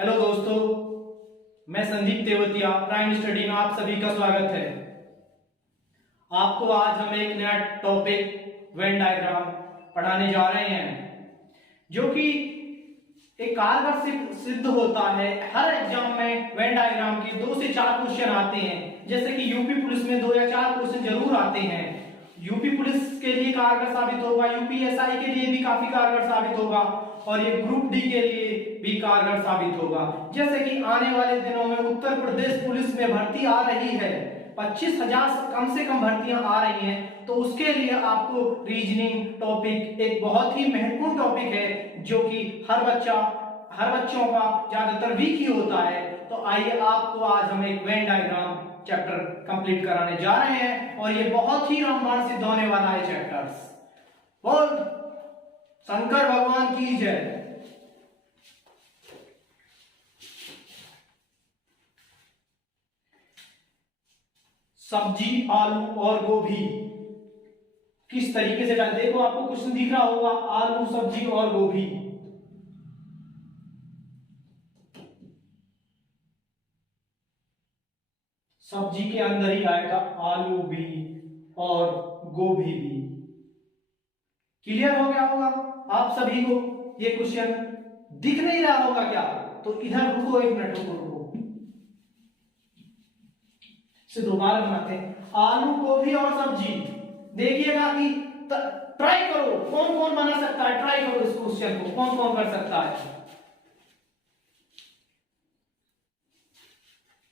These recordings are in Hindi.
हेलो दोस्तों, मैं संदीप तेवतिया प्राइम स्टडी में आप सभी का स्वागत है। आपको आज हम एक नया टॉपिक वेन डायग्राम पढ़ाने जा रहे हैं, जो कि एक कारगर सिद्ध होता है। हर एग्जाम में वेन डायग्राम के 2 से 4 क्वेश्चन आते हैं। जैसे कि यूपी पुलिस में 2 या 4 क्वेश्चन जरूर आते हैं। यूपी पुलिस के लिए कारगर साबित होगा, यूपीएसआई के लिए भी काफी कारगर साबित होगा और ये ग्रुप डी के लिए भी कारगर साबित होगा। जैसे कि आने वाले दिनों में उत्तर प्रदेश पुलिस में भर्ती आ रही है, 25,000 कम से कम भर्तियां आ रही हैं, तो उसके लिए आपको रीजनिंग टॉपिक एक बहुत ही महत्वपूर्ण टॉपिक है, जो कि हर बच्चों का ज्यादातर वीक ही होता है। तो आइए आपको आज हम एक वेन डायग्राम चैप्टर कंप्लीट कराने जा रहे हैं और ये बहुत ही रामबाण सिद्ध होने वाला है चैप्टर्स। बोल शंकर भगवान की जय। सब्जी, आलू और गोभी किस तरीके से डाल, देखो आपको क्वेश्चन दिख रहा होगा, आलू, सब्जी और गोभी। सब्जी के अंदर ही आएगा आलू भी और गोभी भी। क्लियर हो गया होगा आप सभी को? ये क्वेश्चन दिख नहीं रहा होगा क्या? तो इधर रुको, 1 मिनट रुको। से दोबारा बनाते हैं, आलू, गोभी और सब्जी। देखिएगा कि ट्राई करो, कौन कौन बना सकता है, ट्राई करो इस क्वेश्चन को, कौन कौन कर सकता है।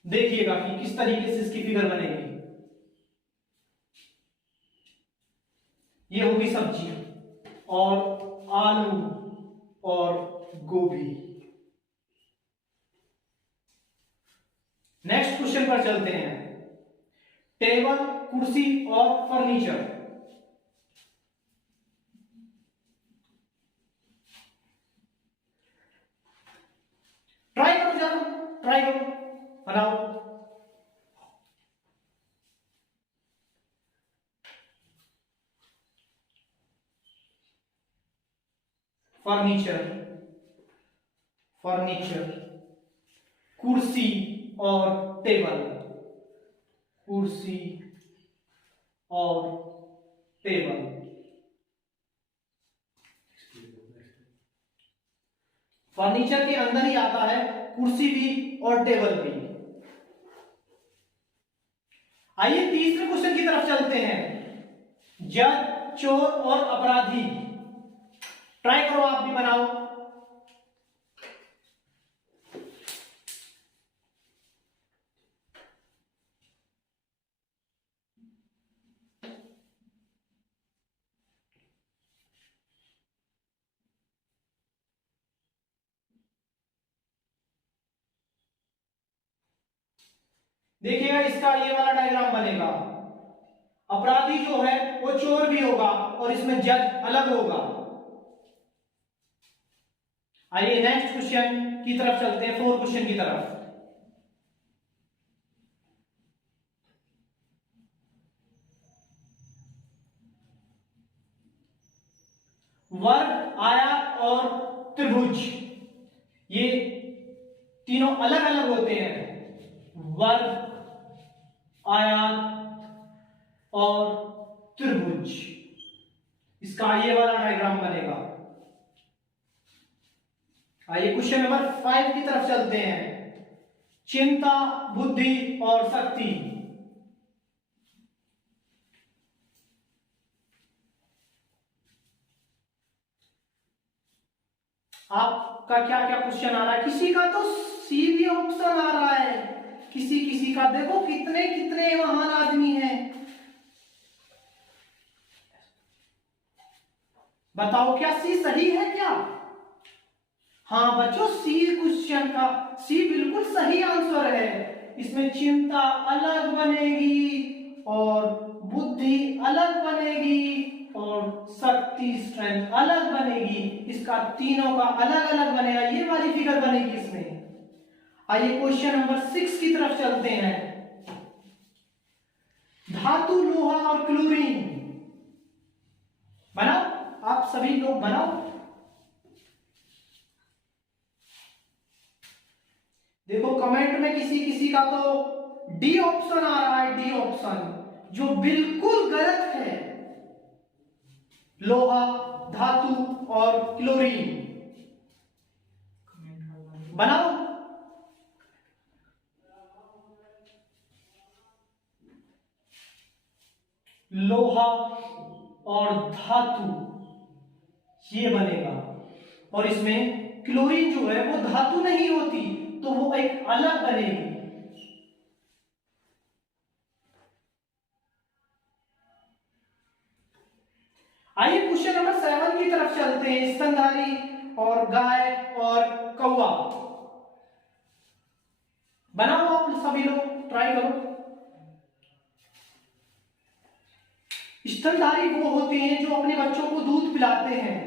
देखिएगा कि किस तरीके से इसकी फिगर बनेगी। ये होगी सब्जी और आलू और गोभी। नेक्स्ट क्वेश्चन पर चलते हैं, टेबल, कुर्सी और फर्नीचर। ट्राई करो, जानो ट्राई करो, बनाओ। फर्नीचर, कुर्सी और टेबल, कुर्सी और टेबल। फर्नीचर के अंदर ही आता है कुर्सी भी और टेबल भी। आइए तीसरे क्वेश्चन की तरफ चलते हैं, जज, चोर और अपराधी। ट्राई करो, आप भी बनाओ। देखिएगा इसका ये वाला डायग्राम बनेगा। अपराधी जो है वो चोर भी होगा और इसमें जज अलग होगा। आइए नेक्स्ट क्वेश्चन की तरफ चलते हैं, 4 क्वेश्चन की तरफ। वर्ग, आयत और त्रिभुज, ये तीनों अलग अलग होते हैं। वर्ग, आयत और त्रिभुज, इसका ये वाला डायग्राम बनेगा। आइए क्वेश्चन नंबर 5 की तरफ चलते हैं, चिंता, बुद्धि और शक्ति। आपका क्या क्या क्वेश्चन आ रहा है? किसी का तो सी भी ऑप्शन आ रहा है, किसी किसी का देखो कितने कितने महान आदमी हैं। बताओ क्या सी सही है क्या? हाँ बच्चों, सी क्वेश्चन का सी बिल्कुल सही आंसर है। इसमें चिंता अलग बनेगी और बुद्धि अलग बनेगी और शक्ति, स्ट्रेंथ अलग बनेगी। इसका तीनों का अलग अलग बनेगा, ये वाली फिगर बनेगी इसमें। आइए क्वेश्चन नंबर 6 की तरफ चलते हैं, धातु, लोहा और क्लोरीन। बनाओ, आप सभी लोग बनाओ। देखो कमेंट में किसी किसी का तो डी ऑप्शन आ रहा है, डी ऑप्शन, जो बिल्कुल गलत है। लोहा, धातु और क्लोरीन। बनाओ। लोहा और धातु ये बनेगा, और इसमें क्लोरीन जो है वो धातु नहीं होती, तो वो एक अलग बनेगी। आइए क्वेश्चन नंबर 7 की तरफ चलते हैं। स्तनधारी और गाय और कौवा। बनाओ आप सभी लोग, ट्राई करो। स्तनधारी वो होते हैं जो अपने बच्चों को दूध पिलाते हैं।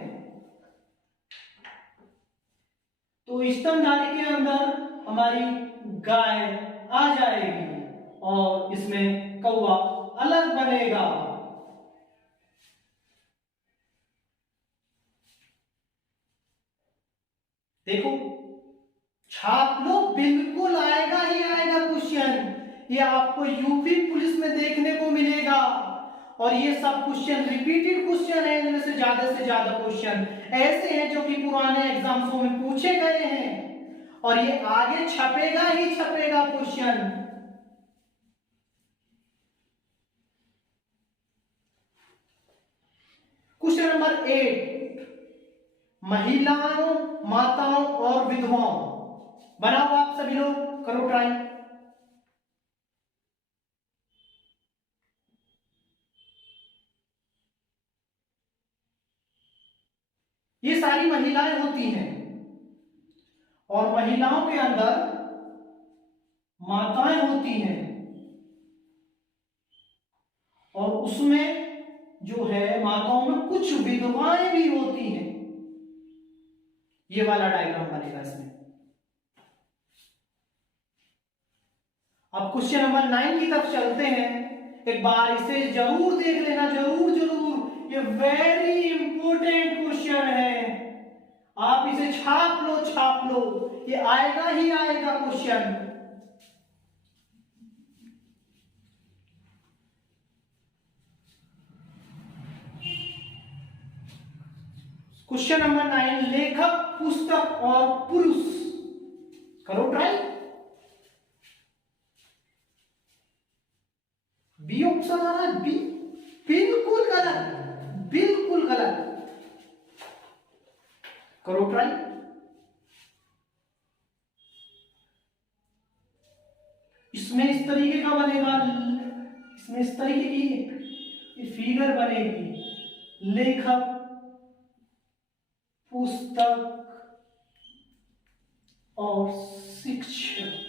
तो स्तनधारी के अंदर हमारी गाय आ जाएगी और इसमें कौवा अलग बनेगा। देखो छाप लो, बिल्कुल आएगा ही आएगा क्वेश्चन। ये आपको यूपी पुलिस में देखने को मिलेगा, और ये सब क्वेश्चन रिपीटेड क्वेश्चन है। इनमें से ज्यादा क्वेश्चन ऐसे हैं जो कि पुराने एग्जाम्सों में पूछे गए हैं, और ये आगे छपेगा ही छपेगा क्वेश्चन। क्वेश्चन नंबर 8, महिलाओं, माताओं और विधवाओं। बनाओ आप सभी लोग, करो ट्राई। ये सारी महिलाएं होती हैं, और महिलाओं के अंदर माताएं होती हैं, और उसमें जो है माताओं में कुछ विधवाएं भी होती हैं। ये वाला डायग्राम बनेगा इसमें। अब क्वेश्चन नंबर 9 की तरफ चलते हैं। एक बार इसे जरूर देख लेना, जरूर जरूर, ये वेरी इंपॉर्टेंट क्वेश्चन है। आप इसे छाप लो, छाप लो, ये आएगा ही आएगा क्वेश्चन। क्वेश्चन नंबर 9, लेखक, पुस्तक और पुरुष। करो ट्राई। बी ऑप्शन आ रहा है, बी, बिल्कुल गलत, बिल्कुल गलत। करो ट्राई। इसमें इस तरीके का बनेगा, इसमें इस तरीके की फिगर बनेगी। लेखक, पुस्तक और शिक्षक।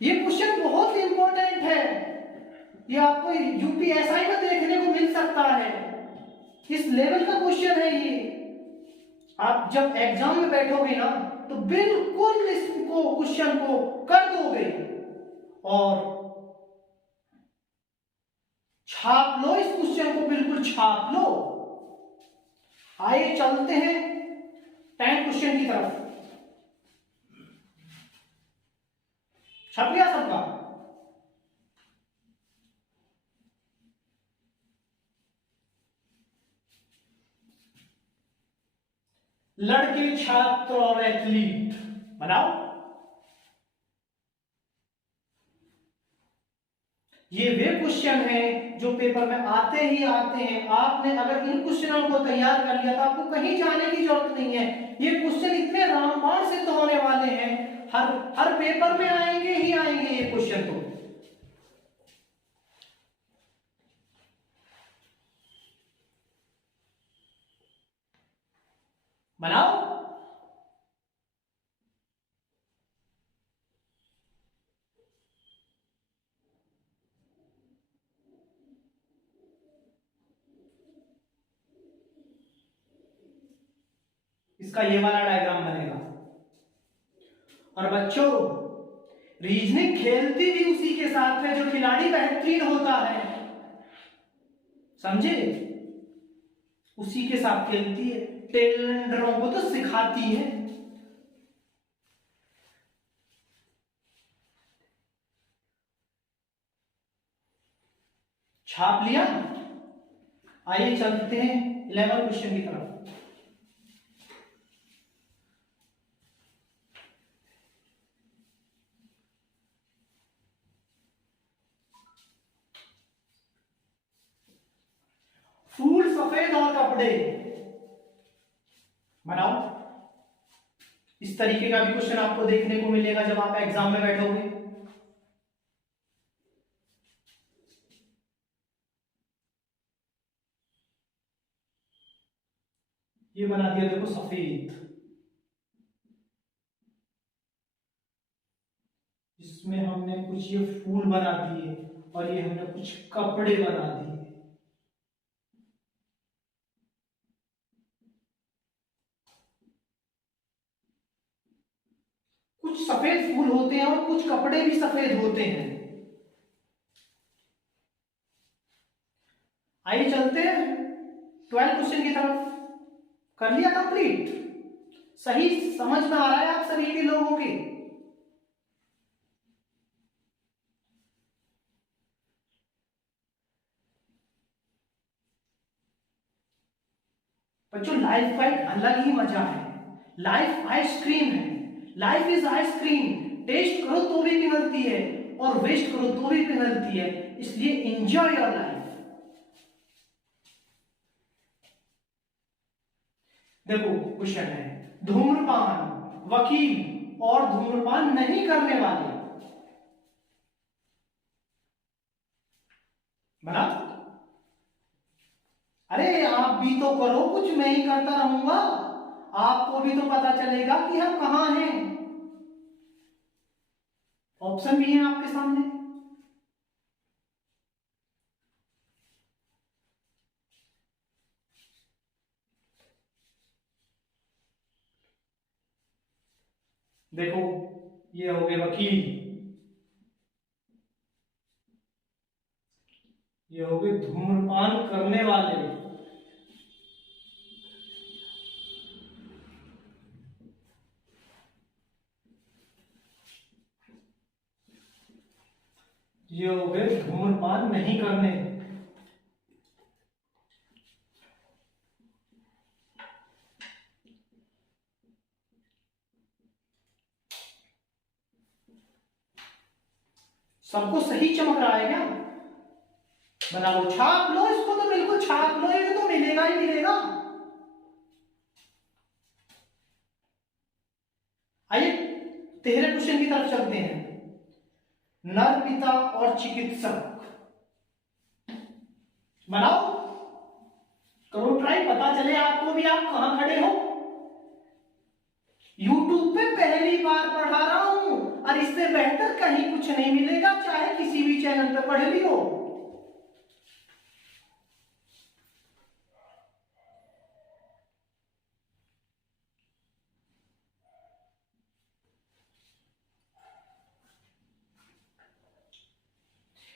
ये क्वेश्चन बहुत इंपॉर्टेंट है, ये आपको यूपीएसआई में देखने को मिल सकता है। इस लेवल का क्वेश्चन है ये। आप जब एग्जाम में बैठोगे ना तो बिल्कुल इसको क्वेश्चन को कर दोगे, और छाप लो इस क्वेश्चन को, बिल्कुल छाप लो। आइए चलते हैं 10 क्वेश्चन की तरफ। छप गया सबका? लड़के, छात्र और एथलीट। बनाओ। ये वे क्वेश्चन हैं जो पेपर में आते ही आते हैं। आपने अगर इन क्वेश्चनों को तैयार कर लिया तो आपको कहीं जाने की जरूरत नहीं है। ये क्वेश्चन इतने रामबाण सिद्ध होने वाले हैं, हर पेपर में आएंगे ही आएंगे ये क्वेश्चन। तो बनाओ। इसका ये वाला डायग्राम बनेगा। और बच्चों, रीजनिंग खेलती भी उसी के साथ है जो खिलाड़ी बेहतरीन होता है, समझे? उसी के साथ खेलती है, टेलेंडरों को तो सिखाती है। छाप लिया। आइए चलते हैं 11 क्वेश्चन की तरफ। फूल सफेद और कपड़े बनाओ। इस तरीके का भी क्वेश्चन आपको देखने को मिलेगा जब आप एग्जाम में बैठोगे। ये बना दिया देखो सफेद, इसमें हमने कुछ ये फूल बना दिए और ये हमने कुछ कपड़े बना दिए। कुछ सफेद फूल होते हैं और कुछ कपड़े भी सफेद होते हैं। आइए चलते हैं 12 क्वेश्चन की तरफ। कर लिया कंप्लीट? सही समझ में आ रहा है आप सभी के लोगों के? बच्चों लाइफ का एक अलग ही मजा है। लाइफ आइसक्रीम है। Life is ice cream. टेस्ट करो तो भी पिघलती है और वेस्ट करो तो भी पिघलती है, इसलिए एंजॉय योर लाइफ। देखो क्वेश्चन है, धूम्रपान, वकील और धूम्रपान नहीं करने वाले। बना? अरे आप भी तो करो कुछ, मैं ही करता रहूंगा, आपको भी तो पता चलेगा कि हम कहां हैं। ऑप्शन भी है आपके सामने। देखो ये हो गए वकील, ये हो गए धूम्रपान करने वाले, ये हो गए धूम्रपान नहीं करने। सबको सही चमक रहा है क्या? बना लो, छाप लो इसको, तो बिल्कुल छाप लो, ये तो मिलेगा ही मिलेगा। आइए 13 क्वेश्चन की तरफ चलते हैं। नर पिता और चिकित्सक। बनाओ, करो ट्राई, पता चले आपको भी आप कहां खड़े हो। YouTube पे पहली बार पढ़ा रहा हूं और इससे बेहतर कहीं कुछ नहीं मिलेगा, चाहे किसी भी चैनल पे पढ़ ली हो।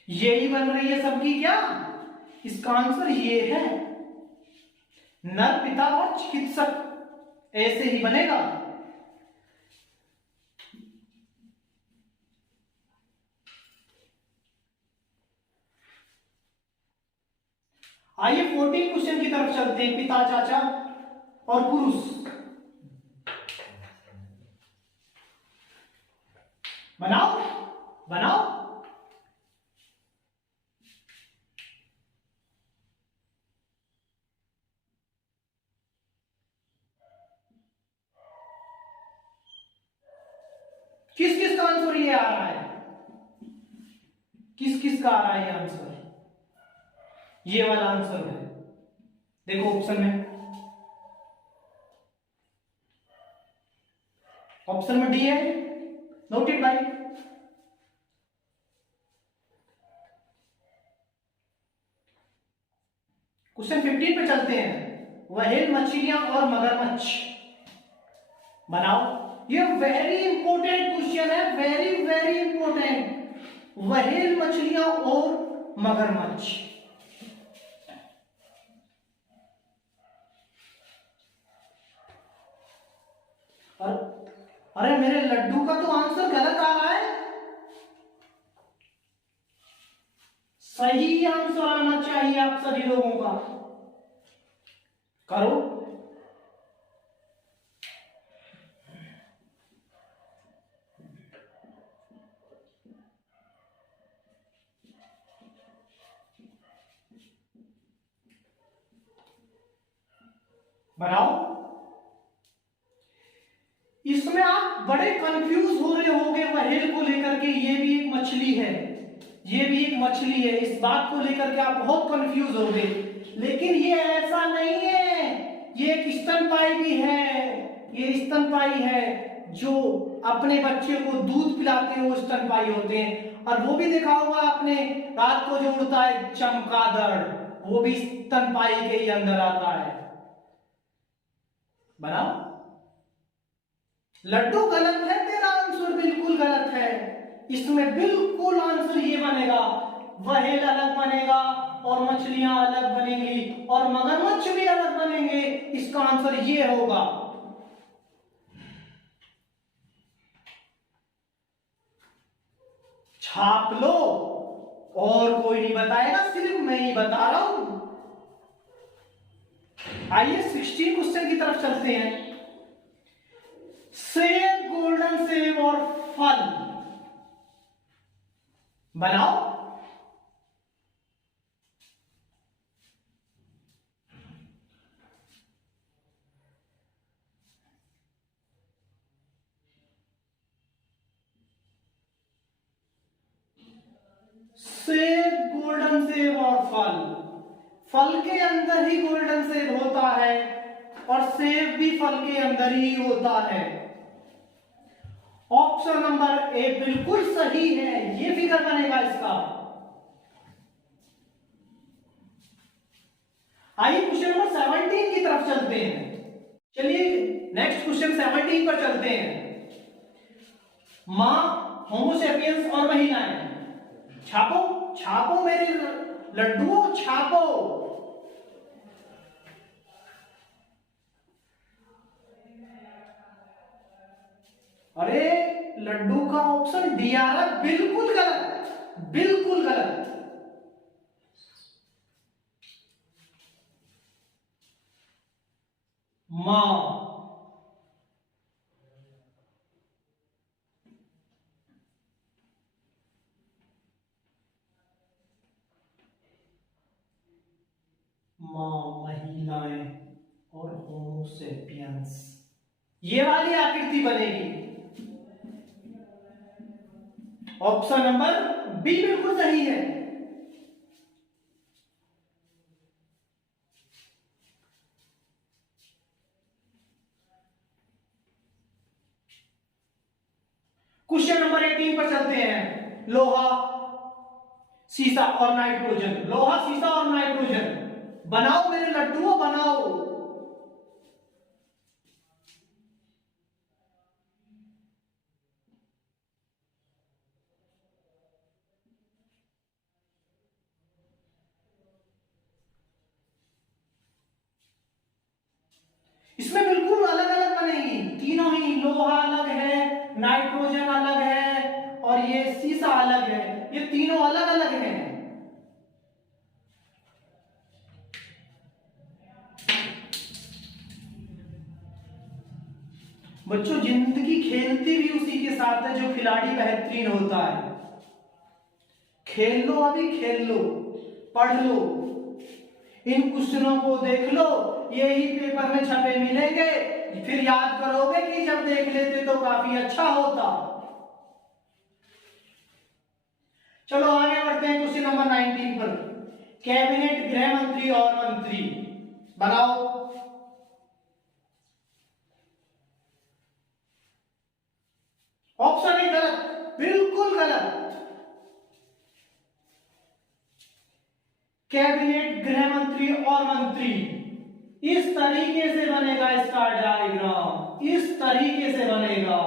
यही बन रही है सबकी क्या? इसका आंसर ये है, नर पिता और चिकित्सक, ऐसे ही बनेगा। आइए 14 क्वेश्चन की तरफ चलते हैं। पिता, चाचा और पुरुष। बनाओ बनाओ। किस किस का आंसर ये आ रहा है? किस किस का आ रहा है ये आंसर? ये वाला आंसर है, देखो ऑप्शन में, ऑप्शन में डी है। नोट इट भाई। क्वेश्चन 15 पे चलते हैं। व्हेल मछलियां और मगरमच्छ। बनाओ, ये वेरी इंपॉर्टेंट क्वेश्चन है, वेरी वेरी इंपॉर्टेंट। व्हेल मछलियां और मगरमच्छ। अरे मेरे लड्डू का तो आंसर गलत आ रहा है। सही आंसर आना चाहिए आप सभी लोगों का, करो। बनाओ। इसमें आप बड़े कंफ्यूज हो रहे होंगे व्हेल को लेकर के, ये भी एक मछली है, ये भी एक मछली है, इस बात को लेकर के आप बहुत कंफ्यूज हो गए। लेकिन ये ऐसा नहीं है, ये एक स्तनपायी भी है, ये स्तनपायी है, जो अपने बच्चे को दूध पिलाते हैं वो स्तनपायी होते हैं। और वो भी देखा होगा आपने, रात को जो उड़ता है चमगादड़, वो भी स्तनपायी के ही अंदर आता है। बनाओ। लड्डू गलत है, तेरा आंसर बिल्कुल गलत है। इसमें बिल्कुल आंसर ये बनेगा, व्हेल अलग बनेगा और मछलियां अलग बनेंगी और मगरमच्छ भी अलग बनेंगे। इसका आंसर ये होगा। छाप लो, और कोई नहीं बताएगा, सिर्फ मैं ही बता रहा हूं। आइए 16 क्वेश्चन की तरफ चलते हैं। सेब, गोल्डन सेब और फल बनाओ। सेब, गोल्डन सेब और फल, फल के अंदर ही गोल्डन सेब होता है और सेब भी फल के अंदर ही होता है। ऑप्शन नंबर ए बिल्कुल सही है, ये फिगर बनेगा इसका। आइए क्वेश्चन नंबर 17 की तरफ चलते हैं। चलिए नेक्स्ट क्वेश्चन 17 पर चलते हैं। मां, होमोसेपियंस और महिलाएं। छापो, छापो मेरे लड्डुओं, छापो। अरे लड्डू का ऑप्शन डी आ रहा, बिल्कुल गलत, बिल्कुल गलत। मां, महिलाएं और होमोसेपियंस, ये वाली आकृति बनेगी। ऑप्शन नंबर बी बिल्कुल सही है। क्वेश्चन नंबर 18 पर चलते हैं। लोहा, सीसा और नाइट्रोजन। लोहा, सीसा और नाइट्रोजन बनाओ मेरे लड्डुओं, बनाओ। इसमें बिल्कुल अलग अलग बनेगी, तीनों ही। लोहा अलग है, नाइट्रोजन अलग है और ये सीसा अलग है, ये तीनों अलग अलग हैं। बच्चों जिंदगी खेलती भी उसी के साथ है जो खिलाड़ी बेहतरीन होता है। खेल लो, अभी खेल लो, पढ़ लो, इन क्वेश्चनों को देख लो, यही पेपर में छपे मिलेंगे, फिर याद करोगे कि जब देख लेते तो काफी अच्छा होता। चलो आगे बढ़ते हैं क्वेश्चन नंबर 19 पर। कैबिनेट, गृह मंत्री और मंत्री बनाओ। ऑप्शन ए गलत, बिल्कुल गलत। कैबिनेट, गृह मंत्री और मंत्री, इस तरीके से बनेगा इसका डायग्राम, इस तरीके से बनेगा।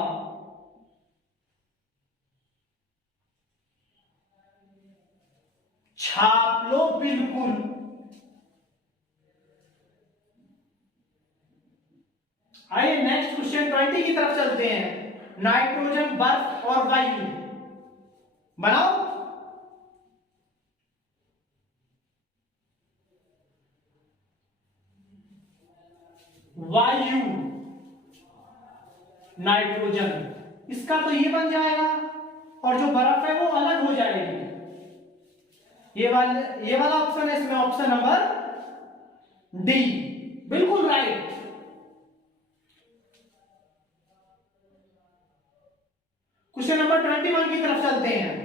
छाप लो बिल्कुल। आइए नेक्स्ट क्वेश्चन 20 की तरफ चलते हैं। नाइट्रोजन, बर्फ और वायु बनाओ। वायु, नाइट्रोजन, इसका तो ये बन जाएगा और जो बर्फ है वो अलग हो जाएगी। ये वाला ऑप्शन है इसमें, ऑप्शन नंबर डी, बिल्कुल राइट। क्वेश्चन नंबर 21 की तरफ चलते हैं।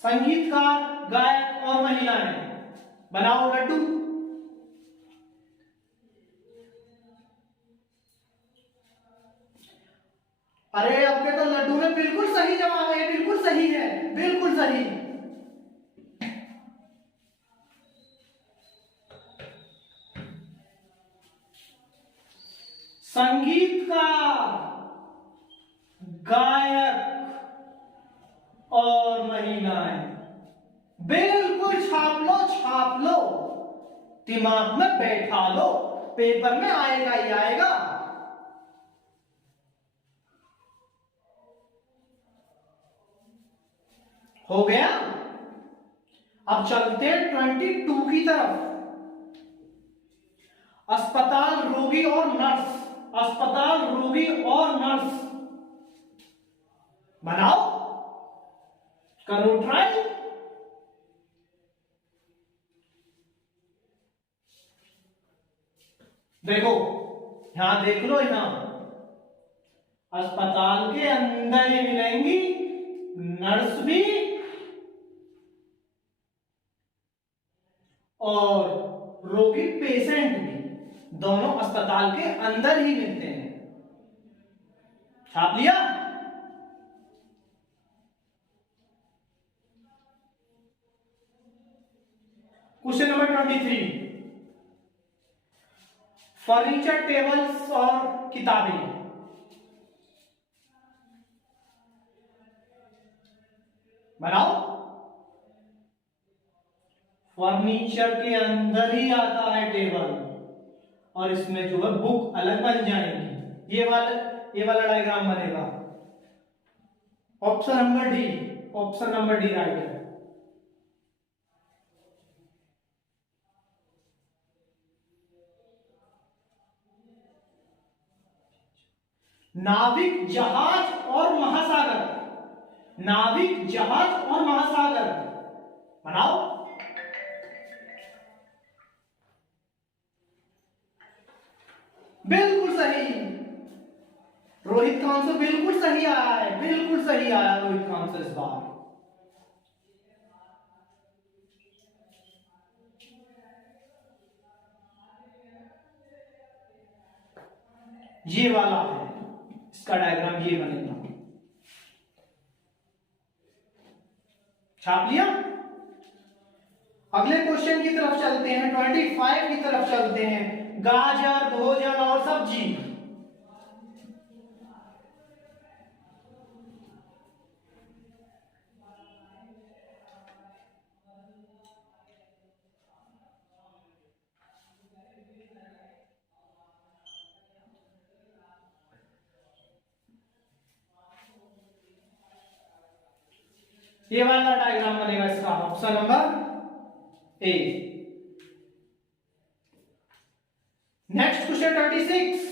संगीतकार, गायक और महिलाएं, बनाओ लड्डू। अरे आपके तो लड्डू में बिल्कुल सही जवाब है, बिल्कुल सही है, बिल्कुल सही। संगीतकार, गायक और महिलाएं, बिल्कुल छाप लो, छाप लो, दिमाग में बैठा लो, पेपर में आएगा ही आएगा। हो गया। अब चलते हैं 22 की तरफ। अस्पताल, रोगी और नर्स, अस्पताल, रोगी और नर्स, बनाओ, करो ट्राई। देखो यहां देख लो, यहां अस्पताल के अंदर ही मिलेंगी नर्स भी और रोगी पेशेंट भी, दोनों अस्पताल के अंदर ही मिलते हैं। छाप लिया। क्वेश्चन नंबर 23, फर्नीचर, टेबल्स और किताबें, बनाओ। फर्नीचर के अंदर ही आता है टेबल और इसमें जो है बुक अलग बन जाएंगी। ये वाला डायग्राम बनेगा। Option number D, option number D right है। नाविक, जहाज और महासागर, नाविक, जहाज और महासागर, बनाओ। बिल्कुल सही, रोहित का आंसर बिल्कुल सही आया है, बिल्कुल सही आया रोहित का आंसर इस बार। ये वाला है, इसका डायग्राम ये बनेगा। छाप लिया। अगले क्वेश्चन की तरफ चलते हैं, 25 की तरफ चलते हैं। गाजर, भोजन और सब्जी, ये वाला डायग्राम बनेगा इसका, option number A. Next question 26,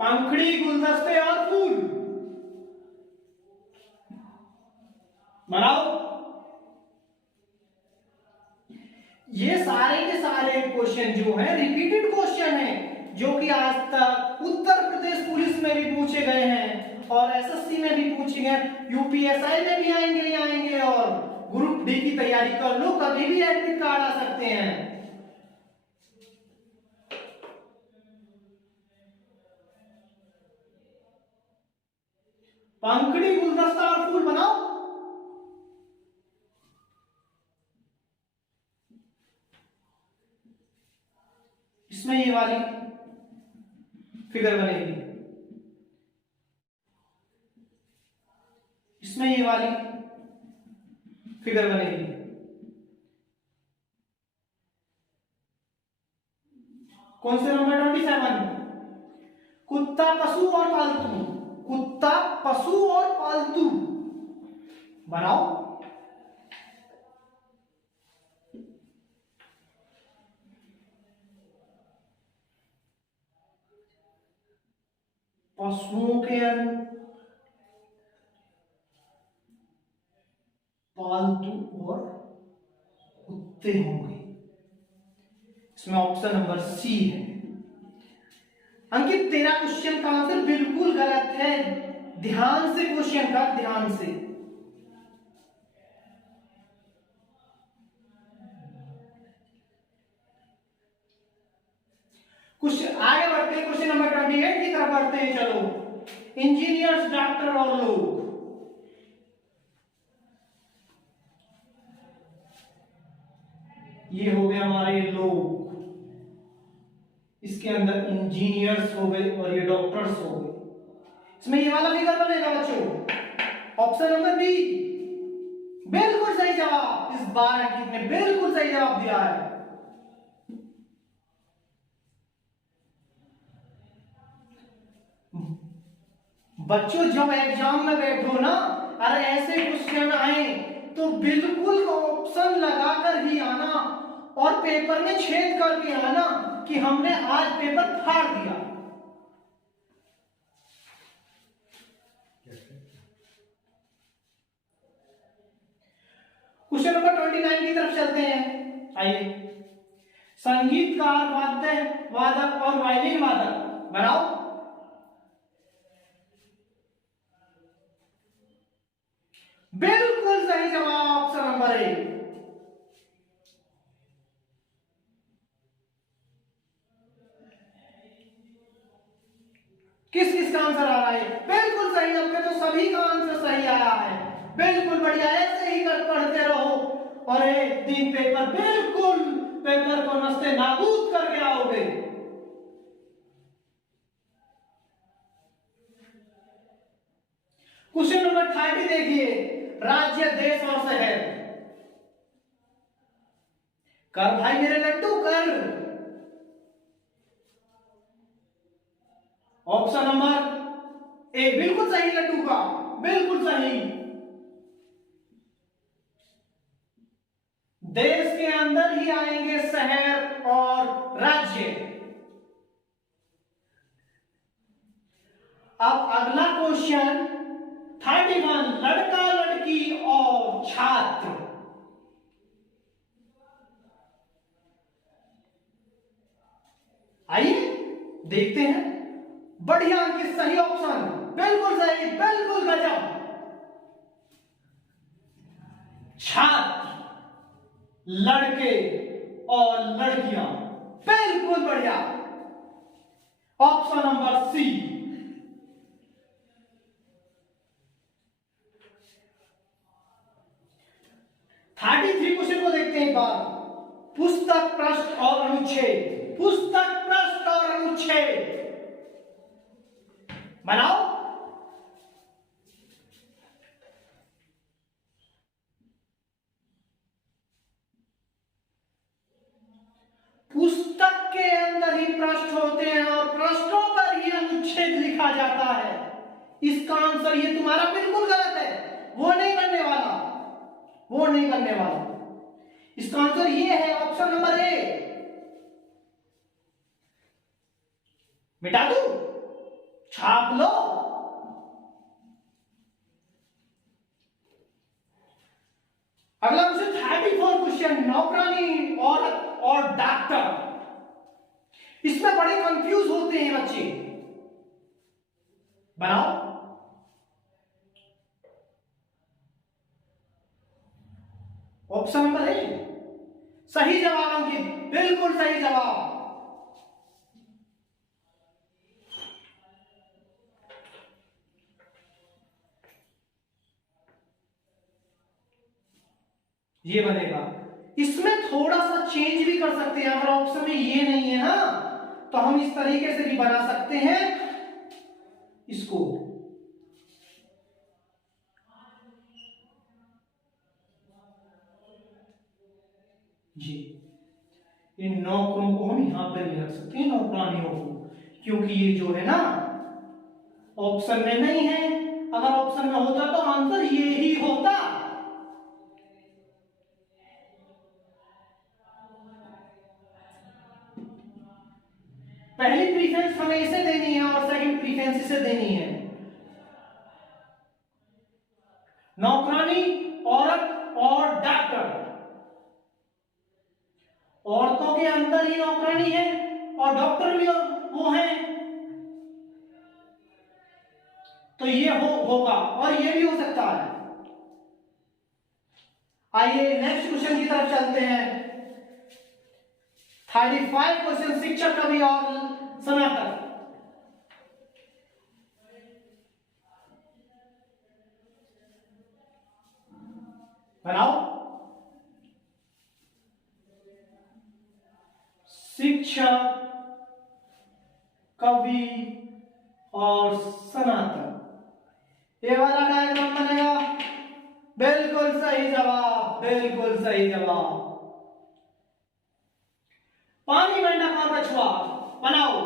पंखुड़ी, गुलदस्ते और फूल, बनाओ। ये सारे के सारे क्वेश्चन जो है रिपीटेड क्वेश्चन है, जो कि आज तक उत्तर प्रदेश पुलिस में भी पूछे गए हैं और एसएससी में भी पूछे गए, यूपीएसआई में भी आएंगे और ग्रुप डी की तैयारी कर लो, कभी भी एडमिट कार्ड आ सकते हैं। पंखुड़ी, गुलदस्ता और फूल, बनाओ। इसमें ये वाली फिगर बनेगी, इसमें ये वाली फिगर बनेगी। कौन से नंबर 27, कुत्ता, पशु और पालतू, कुत्ता, पशु और पालतू, बनाओ। पशुओं के अंग, पालतू और कुत्ते होंगे। इसमें ऑप्शन नंबर सी है। अंकित तेरा क्वेश्चन का आंसर बिल्कुल गलत है। ध्यान से क्वेश्चन का, ध्यान से। कुछ आगे बढ़ते हैं, क्वेश्चन नंबर 28 की तरफ बढ़ते हैं। चलो, इंजीनियर्स, डॉक्टर और लोग। ये हो गए हमारे लोग, इसके अंदर इंजीनियर्स हो गए और ये डॉक्टर्स हो गए। इसमें ये वाला फिगर बनेगा बच्चों, ऑप्शन नंबर बी बिल्कुल सही जवाब। इस बार अंकित ने बिल्कुल सही जवाब दिया है। बच्चों जब एग्जाम में बैठो ना, अरे ऐसे क्वेश्चन आए तो बिल्कुल ऑप्शन लगाकर ही आना और पेपर में छेद करके आना कि हमने आज पेपर फाड़ दिया। क्वेश्चन नंबर 29 की तरफ चलते हैं। आइए, संगीतकार, वाद्य वादक और वायलिन वादक बनाओ। बिल्कुल सही जवाब, ऑप्शन नंबर ए। किस किस का आंसर आ रहा है? बिल्कुल सही, आपके तो सभी का आंसर सही आया है। बिल्कुल बढ़िया, ऐसे ही कर पढ़ते रहो और एक दिन पेपर बिल्कुल पेपर को नस्ते नाबूद करके आओगे। क्वेश्चन नंबर 30 देखिए, राज्य, देश और शहर। कर भाई मेरे लड्डू कर। ऑप्शन नंबर ए बिल्कुल सही लड्डू का, बिल्कुल सही। देश के अंदर ही आएंगे शहर और राज्य। अब अगला क्वेश्चन 31, लड़का, लड़की और छात्र। आइए देखते हैं। बढ़िया अंकित, सही ऑप्शन, बिल्कुल सही, बिल्कुल गजब। छात्र, लड़के और लड़कियां, बिल्कुल बढ़िया, option number C. Thirty three question को देखते हैं एक बार। पुस्तक, पृष्ठ और अनुच्छेद। पुस्तक, पृष्ठ और अनुच्छेद बनाओ। पुस्तक के अंदर ही पृष्ठ होते हैं और पृष्ठों पर ही अनुच्छेद लिखा जाता है। इसका आंसर ये तुम्हारा बिल्कुल गलत है, वो नहीं बनने वाला, वो नहीं बनने वाला। इसका आंसर ये है, ऑप्शन नंबर ए। मिटा दूं? छाप लो। अगला क्वेश्चन 34 क्वेश्चन, नौकरानी, औरत और डॉक्टर। इसमें बड़े कंफ्यूज होते हैं बच्चे। बनाओ। ऑप्शन नंबर ए सही जवाब अंकित, बिल्कुल सही जवाब। ये बनेगा। इसमें थोड़ा सा चेंज भी कर सकते हैं। अगर ऑप्शन में ये नहीं है ना, तो हम इस तरीके से भी बना सकते हैं इसको। जी, इन नौकरों को हम यहां पर भी रख सकते हैं, नौकरानियों को, क्योंकि ये जो है ना ऑप्शन में नहीं है। अगर ऑप्शन में होता तो आंसर ये ही होता। पहली प्रीफरेंस हमें इसे देनी है और सेकंड प्रीफरेंस किससे देनी है? नौकरानी, औरत और डॉक्टर। औरतों के अंदर ही नौकरानी है और डॉक्टर भी वो है, तो ये होगा और ये भी हो सकता है। आइए नेक्स्ट क्वेश्चन की तरफ चलते हैं। 35 क्वेश्चन, शिक्षक, कवि और स्नातक। बनाओ। शिक्षक, कवि और स्नातक, ये वाला डायग्राम बनेगा। बिल्कुल सही जवाब, बिल्कुल सही जवाब। पानी, मेंढक और कछुआ बनाओ।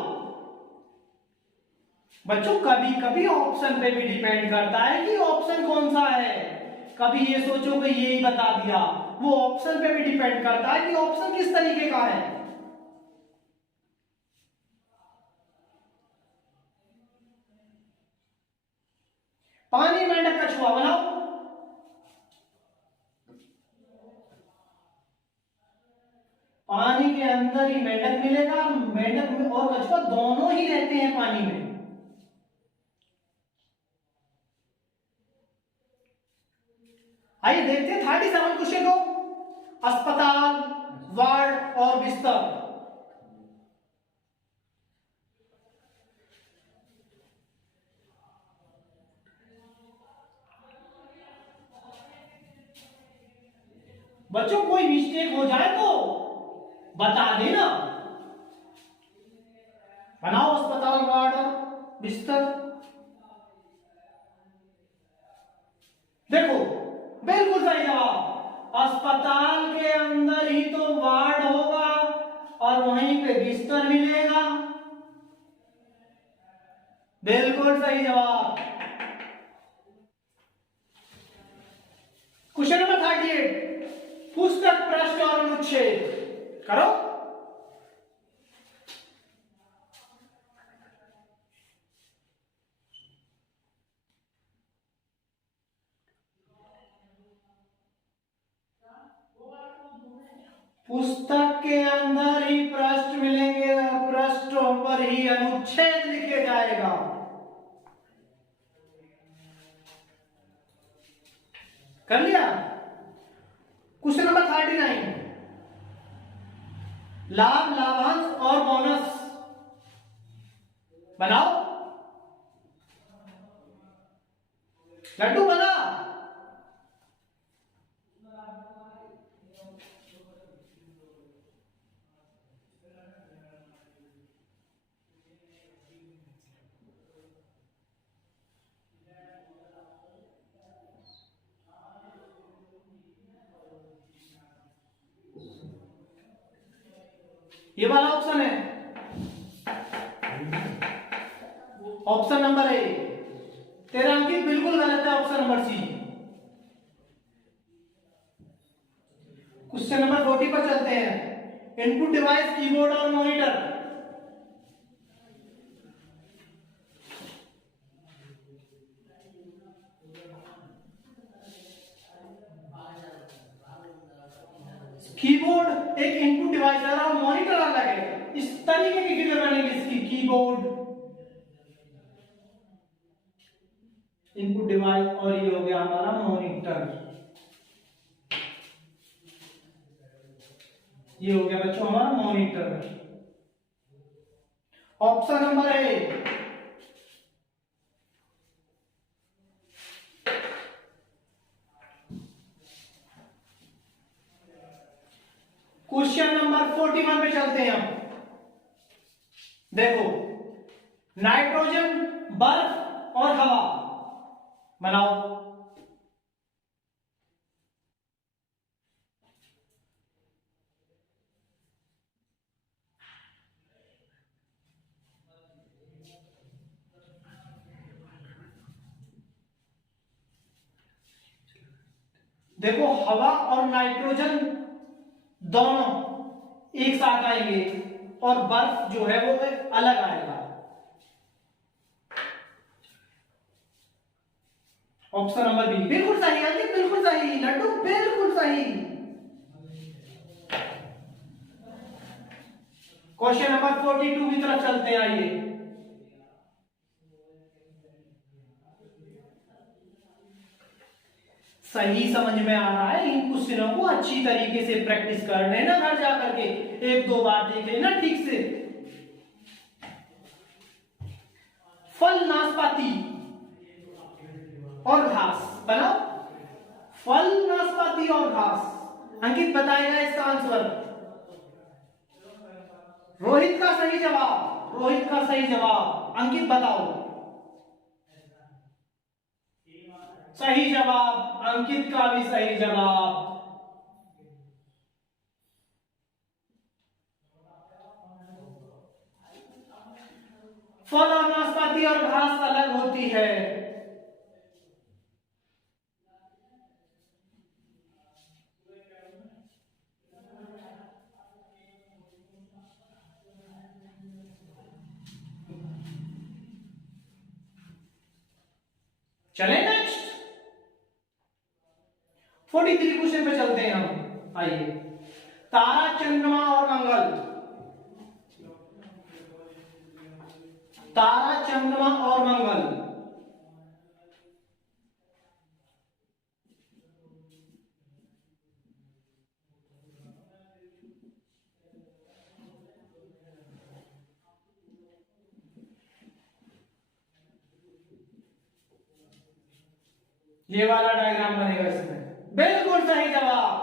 बच्चों कभी कभी ऑप्शन पे भी डिपेंड करता है कि ऑप्शन कौन सा है। कभी ये सोचो कि ये ही बता दिया, वो ऑप्शन पे भी डिपेंड करता है कि ऑप्शन किस तरीके का है। पानी, मेंढक, कछुआ बनाओ। पानी के अंदर ही मेंढक मिलेगा, मेंढक में और कछुआ दोनों ही रहते हैं पानी में। आइए देखते हैं 37 क्वेश्चन को। अस्पताल, वार्ड और बिस्तर। बच्चों कोई मिस्टेक हो जाए तो बता देना। बनाओ अस्पताल, वार्ड और बिस्तर। देखो बिल्कुल सही जवाब। अस्पताल के अंदर ही तो वार्ड होगा और वहीं पे बिस्तर मिलेगा। बिल्कुल सही जवाब। क्वेश्चन नंबर 38, पुस्तक, प्रश्न और अनुच्छेद करो। पुस्तक के अंदर ही प्रश्न मिलेंगे और प्रश्नों पर ही अनुच्छेद लिखे जाएगा। कर लिया। क्वेश्चन नंबर 39, लाभ, लाभांश और बोनस बनाओ। लड्डू बना। ये वाला ऑप्शन है, ऑप्शन नंबर ए। तेरा अंकित बिल्कुल गलत है, option number C. Question number 40 पर चलते हैं। इनपुट डिवाइस, कीबोर्ड और मॉनिटर। कीबोर्ड एक इनपुट डिवाइस है और मॉनिटर अलग है। इस तरीके की फिगर बनेगी इसकी। कीबोर्ड इनपुट डिवाइस और ये हो गया हमारा मॉनिटर। ये हो गया बच्चों हमारा monitor. Option number A. Question number 41 पे चलते हैं हम। देखो नाइट्रोजन, बर्फ और हवा बनाओ। देखो हवा और नाइट्रोजन दोनों एक साथ आएंगे और बर्फ जो है वो अलग आएगा। ऑप्शन नंबर बी बिल्कुल सही अंकित, बिल्कुल सही लड्डू, बिल्कुल सही। क्वेश्चन नंबर 42 की तरफ चलते हैं, आइए। सही समझ में आ रहा है? इन क्वेश्चनों को अच्छी तरीके से प्रैक्टिस कर लेना, घर जाकर के एक दो बार देख लेना ठीक से। फल, नाशपाती और घास बनाओ। फल, नाशपाती और घास। अंकित बताएगा इसका आंसर। रोहित का सही जवाब, रोहित का सही जवाब। अंकित बताओ। सही जवाब, अंकित का भी सही जवाब। फल और नाशपाती और घास अलग होती है। चले नेक्स्ट 43 क्वेश्चन पे चलते हैं हम, आइए। तारा, चंद्रमा और मंगल। तारा, चंद्रमा और मंगल। ये वाला डायग्राम बनेगा इसमें। बिल्कुल सही जवाब।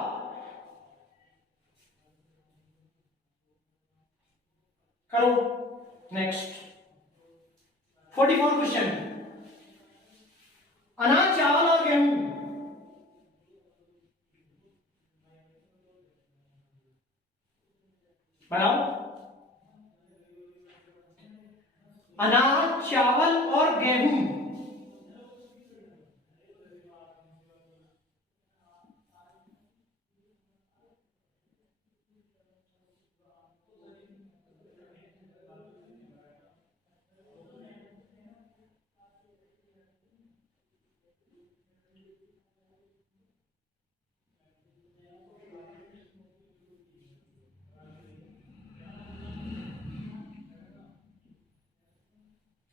करो नेक्स्ट 44 क्वेश्चन। अनाज, चावल और गेहूं। बनाओ। अनाज, चावल और गेहूं।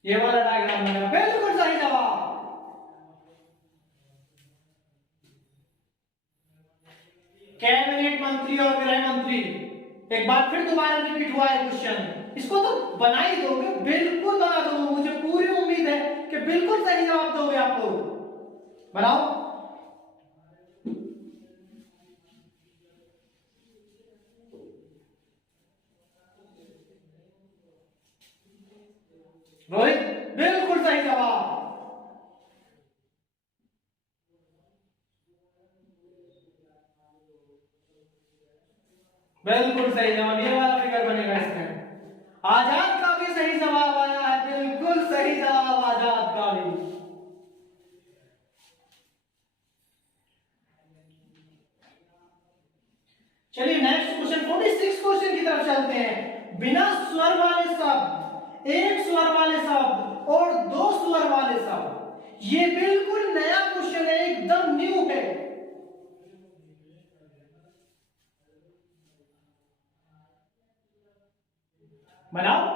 ये वाला डायग्राम बनेगा। बिल्कुल सही जवाब। कैबिनेट मंत्री और गृह मंत्री। एक बार फिर दोबारा रिपीट हुआ है क्वेश्चन, इसको तो बना ही दोगे, बिल्कुल बना दोगे, मुझे पूरी उम्मीद है कि बिल्कुल सही जवाब दोगे आप लोग। बनाओ। रोहित बिल्कुल सही जवाब। बिल्कुल सही जवाब। ये वाला फिगर बनेगा इसमें। आजाद का भी सही जवाब आया है, बिल्कुल सही जवाब आजाद का भी। चलिए नेक्स्ट क्वेश्चन 46 क्वेश्चन की तरफ चलते हैं। बिना स्वर वाले शब्द, एक स्वर वाले शब्द और दो स्वर वाले शब्द। ये बिल्कुल नया क्वेश्चन है, एकदम न्यू है। बनाओ।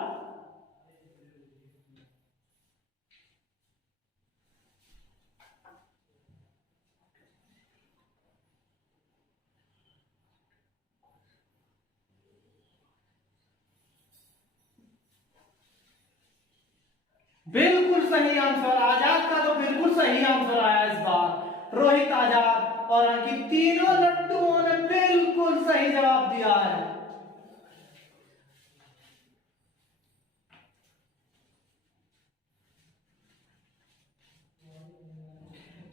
बिल्कुल सही आंसर आजाद का, तो बिल्कुल सही आंसर आया इस बार। रोहित, आजाद और अंकित तीनों लड्डुओं ने बिल्कुल सही जवाब दिया है।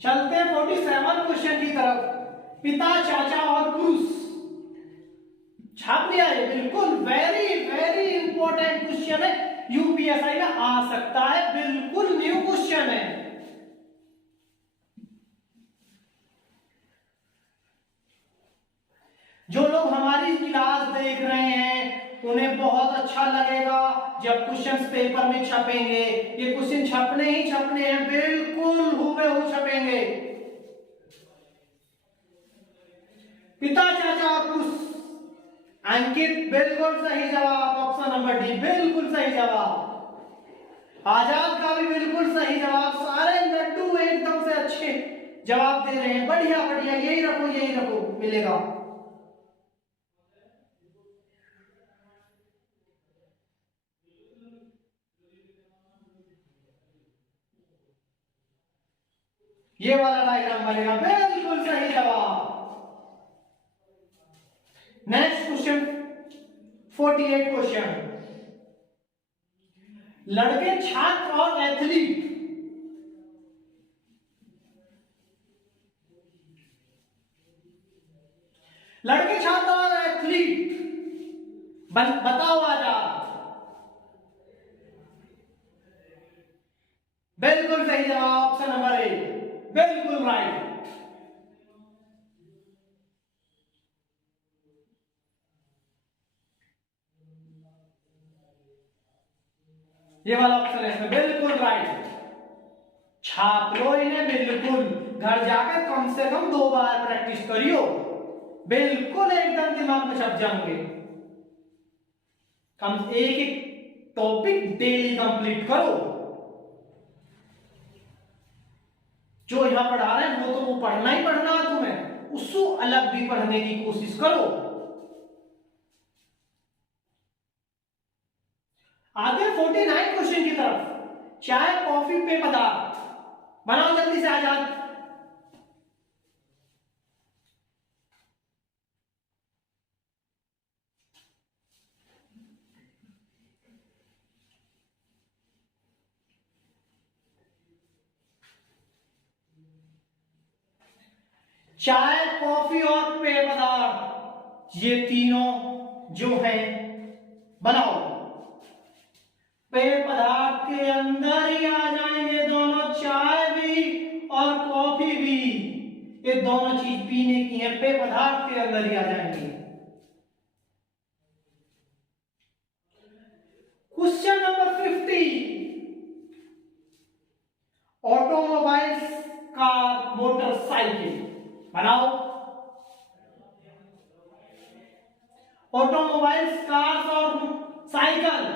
चलते हैं 47 क्वेश्चन की तरफ। पिता, चाचा और पुरुष। छाप लिया है, बिल्कुल वेरी वेरी इंपॉर्टेंट क्वेश्चन है, यूपीएसआई में आ सकता है, बिल्कुल न्यू क्वेश्चन है। जो लोग हमारी क्लास देख रहे हैं उन्हें बहुत अच्छा लगेगा जब क्वेश्चंस पेपर में छपेंगे। ये क्वेश्चन छपने ही छपने हैं, बिल्कुल हुबहू लोग छपेंगे। पिता, चाचा और पुरुष। अंकित बिल्कुल सही जवाब, ऑप्शन नंबर डी बिल्कुल सही जवाब। आजाद का भी बिल्कुल सही जवाब। सारे लड्डू एकदम से अच्छे जवाब दे रहे हैं। बढ़िया बढ़िया, यही रखो यही रखो, मिलेगा। ये वाला डायग्राम बनेगा, बिल्कुल सही जवाब। Next question, 48 question. लड़के, छात्र और एथलीट लड़के, छात्र और एथलीट बताओ आजाद। बिल्कुल सही जवाब, ऑप्शन नंबर ए बिल्कुल राइट। ये वाला ऑप्शन है इसमें बिल्कुल राइट। छात्रों, इन्हें बिल्कुल घर जाकर कम से कम 2 बार प्रैक्टिस करियो, बिल्कुल एकदम दिमाग में छप जाएंगे। कम एक एक टॉपिक डेली कंप्लीट करो। जो यहां पढ़ा रहे हैं वो तो वो पढ़ना ही पढ़ना है तुम्हें, उससे अलग भी पढ़ने की कोशिश करो। आगे 49 क्वेश्चन की तरफ। चाय, कॉफी, पेय पदार्थ बनाओ जल्दी से आजाद। चाय, कॉफी और पेय पदार्थ, ये तीनों जो हैं बनाओ। पेय पदार्थ के अंदर ही आ जाएंगे दोनों, चाय भी और कॉफी भी। ये दोनों चीज पीने की है, पेय पदार्थ के अंदर ही आ जाएंगे। Question number 50। Automobiles, car, motorcycle बनाओ। ऑटोमोबाइल्स, कार्स और साइकिल,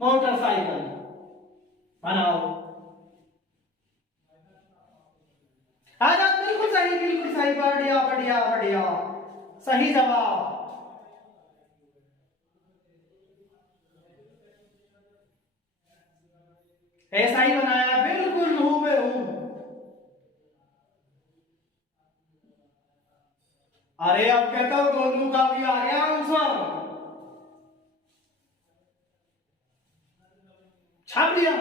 मोटरसाइकिल बनाओ। आजाद बिल्कुल सही, बिल्कुल सही, बढ़िया बढ़िया बढ़िया, सही जवाब। ऐसा ही बनाया, बिल्कुल हूबहू। अरे अब कहता हूं गोलू का भी आ गया आंसर, छाप लिया।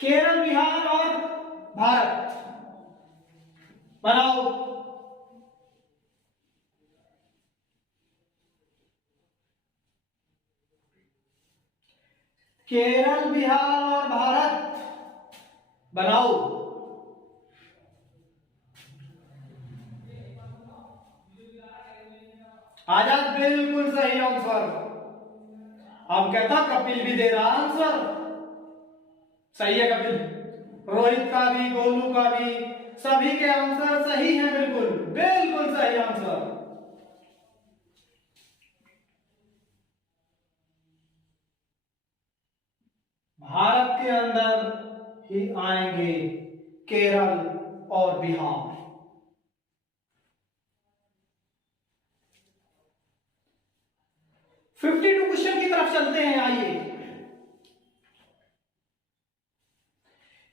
केरल, बिहार और भारत बनाओ। केरल, बिहार और भारत बनाओ। आजाद बिल्कुल सही आंसर। अब कहता कपिल भी दे रहा आंसर, सही है कपिल। रोहित का भी, गोलू का भी, सभी के आंसर सही हैं, बिल्कुल बिल्कुल सही आंसर। भारत के अंदर ही आएंगे केरल और बिहार। फिफ्टी टू क्वेश्चन की तरफ चलते हैं, आइए।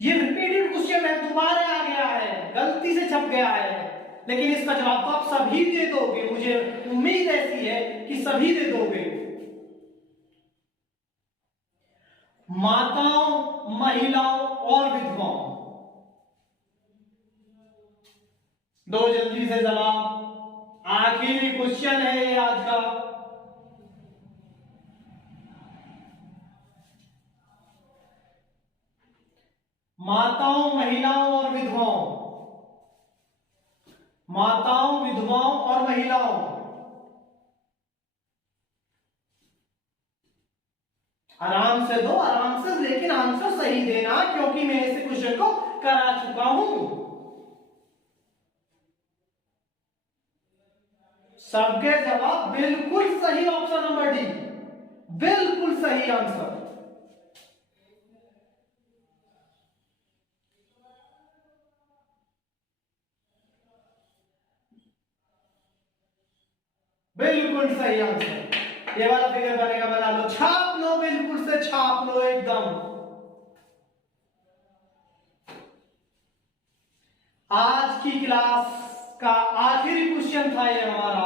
ये रिपीटेड क्वेश्चन है, दोबारा आ गया है, गलती से छप गया है, लेकिन इसका जवाब तो आप सभी दे दोगे, मुझे उम्मीद ऐसी है कि सभी दे दोगे। माताओं, महिलाओं और विधवाओं, दो जल्दी से जवाब। आखिरी क्वेश्चन है ये आज का। माताओं, महिलाओं और विधवाओं, माताओं, विधवाओं और महिलाओं, आराम से दो, आराम से, लेकिन आंसर सही देना, क्योंकि मैं इस क्वेश्चन को करा चुका हूं। सबके जवाब बिल्कुल सही, ऑप्शन नंबर डी बिल्कुल सही आंसर। बिल्कुल सही आंसर। ये वाला फिगर बनेगा, बना लो, छाप लो, बिल्कुल से छाप लो एकदम। आज की क्लास का आखिरी क्वेश्चन था ये हमारा।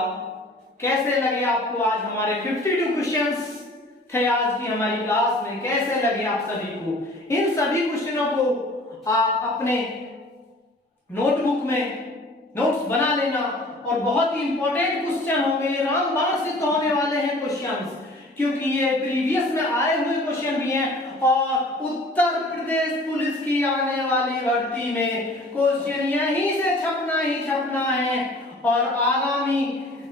कैसे लगे आपको आज हमारे 52 क्वेश्चंस थे आज की हमारी क्लास में, कैसे लगे आप सभी को? इन सभी क्वेश्चनों को आप अपने नोटबुक में नोट्स बना लेना, और बहुत ही इंपॉर्टेंट क्वेश्चन होंगे, रामबाण सिद्ध होने वाले हैं क्वेश्चंस, क्योंकि ये प्रीवियस में आए हुए क्वेश्चन भी हैं, और उत्तर प्रदेश पुलिस की आने वाली भर्ती में क्वेश्चन यहीं से छपना ही छपना है। और आगामी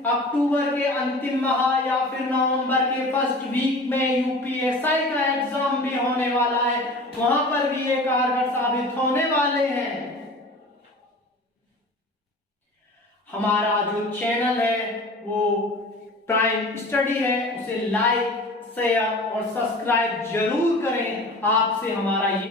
अक्टूबर के अंतिम माह या फिर नवंबर के फर्स्ट वीक में यूपीएसआई का एग्जाम भी होने वाला है, वहां पर भी ये कारगर साबित होने वाले हैं। हमारा जो चैनल है वो प्राइम स्टडी है, उसे लाइक, शेयर और सब्सक्राइब जरूर करें। आपसे हमारा ये